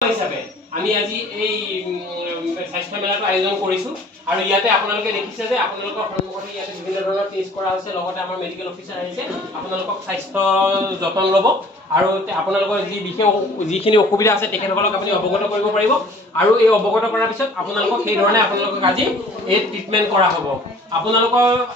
হিচাপে আমি আজি এই স্বাস্থ্য মেলাটো আয়োজন কৰিছো আৰু ইয়াতে আপোনালোকে দেখিছে যে আপোনালোকৰ সন্মুখতে ইয়াতে বিভিন্ন ধৰণৰ টেষ্ট কৰা হৈছে লগতে আমাৰ মেডিকেল অফিচাৰ আহিছে আপোনালোকক স্বাস্থ্য যতন ল'ব আৰু আপোনালোকৰ যি বিশেষ যিখিনি অসুবিধা আছে তেখেতসকলক আপুনি অৱগত কৰিব পাৰিব আৰু এই অৱগত কৰাৰ পিছত আপোনালোকক সেই ধৰণে আপোনালোকক আজি এই ট্ৰিটমেন্ট কৰা হ'ব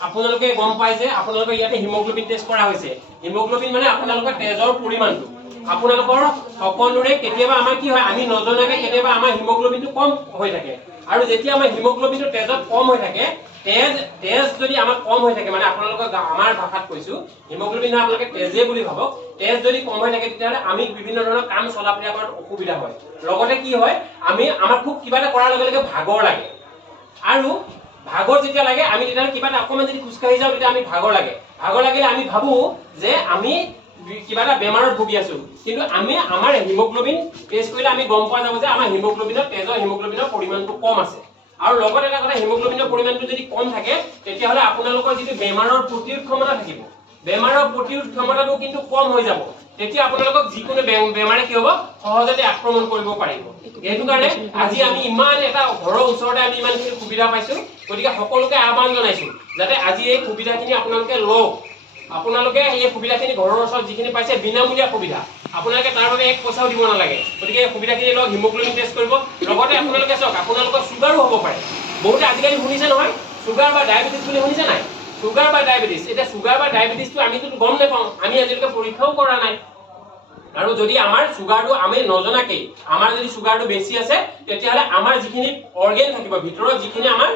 আপোনালোকে গম পায় যে আপোনালোকৰ ইয়াতে হিমোগ্লোবিন টেষ্ট কৰা হৈছে হিমোগ্লোবিন মানে আপোনালোকৰ তেজৰ পৰিমাণটো আপোনালোকৰ সকলোৰে কেতিয়াবা আমাৰ কি হয় আমি নজনাকে কেতিয়াবা আমাৰ হিমোগ্লোবিনটো কম হৈ থাকে আৰু যেতিয়া আমাৰ হিমোগ্লোবিনটো তেজত কম হৈ থাকে তেজ যদি আমাৰ কম হৈ থাকে মানে আপোনালোকৰ আমাৰ ভাষাত কৈছো হিমোগ্লোবিন আপোনালোকে তেজে বুলি ভাবক তেজ যদি কম হৈ থাকে তেতিয়াহলে আমি বিভিন্ন ধৰণৰ কাম চলাফিৰা কৰাত অসুবিধা হয় লগতে কি হয় আমাৰ খুব কিবা এটা কৰাৰ লগে লগে ভাগৰ লাগে আৰু ভাগৰ যেতিয়া লাগে আমি তেতিয়া কিবা এটা অকমান যদি খুজকাঢ়ি যাওঁ তেতিয়া আমি ভাগৰ লাগিলে আমি ভাবো যে আমি কিবা এটা বেমাৰত ভুগি আছো কিন্তু আমি আমাৰ হিমোগ্লোবিন টেষ্ট কৰিলে আমি গম পোৱা যাব যে আমাৰ হিমোগ্লোবিনৰ তেজৰ হিমোগ্লোবিনৰ পৰিমাণটো কম আছে আৰু লগতে এটা কথা হিমোগ্লোবিনৰ পৰিমাণটো যদি কম থাকে তেতিয়াহলে আপোনালোকৰ যিটো বেমাৰৰ প্ৰতিৰোধ ক্ষমতা থাকিব বেমাৰৰ প্ৰতিৰোধ ক্ষমতাটো কিন্তু কম হৈ যাব তেতিয়া আপোনালোকক যিকোনো বেমাৰে কি হ'ব সহজতে আক্ৰমণ কৰিব পাৰিব এইটো কাৰণে আজি আমি ইমান এটা ঘৰৰ ওচৰতে আমি ইমানখিনি সুবিধা পাইছো গতিকে সকলোকে আহ্বান জনাইছো যাতে আজি এই সুবিধাখিনি আপোনালোকে লওক আপোনালোকে এই সুবিধাখিনি ঘৰৰ ওচৰত যিখিনি পাইছে বিনামূলীয়া সুবিধা আপোনালোকে তাৰ বাবে এক পইচাও দিব নালাগে গতিকে এই সুবিধাখিনি লওক হিমোগ্লোবিন টেষ্ট কৰিব লগতে আপোনালোকে চাওক আপোনালোকৰ সুগাৰো হ'ব পাৰে বহুতে আজিকালি শুনিছে নহয় সুগাৰ বা ডায়েবেটিছ বুলি শুনিছে নাই সুগাৰ বা ডায়েবেটিছ এটা সুগাৰ বা ডায়েবেটিছটো আমিতো গম নাপাওঁ আমি আজিলৈকে পৰীক্ষাও কৰা নাই আৰু যদি আমাৰ সুগাৰটো আমি নজনাকে আমাৰ যদি সুগাৰটো বেছি আছে তেতিয়াহলে আমাৰ যিখিনি অৰ্গেন থাকিব ভিতৰত যিখিনি আমাৰ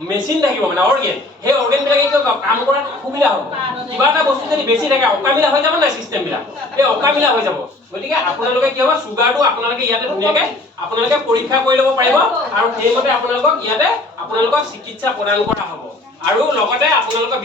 মেচিন থাকিব মানে অৰ্গেন সেই অৰ্গেন বিলাকে কাম কৰাত অসুবিধা হ'ব কিবা এটা বস্তু যদি বেছি থাকে অকামিলা হৈ যাব না সিস্টেম বিলাক এই অকামিলা হৈ যাব গতিকে আপোনালোকে কি হ'ব সুগাৰটো আপোনালোকে ইয়াতে ধুনীয়াকে আপোনালোকে পৰীক্ষা কৰি ল'ব পাৰিব আৰু সেইমতে আপোনালোকক ইয়াতে আপোনালোকক চিকিৎসা প্ৰদান কৰা হ'ব আৰু লগতে আপোনালোকক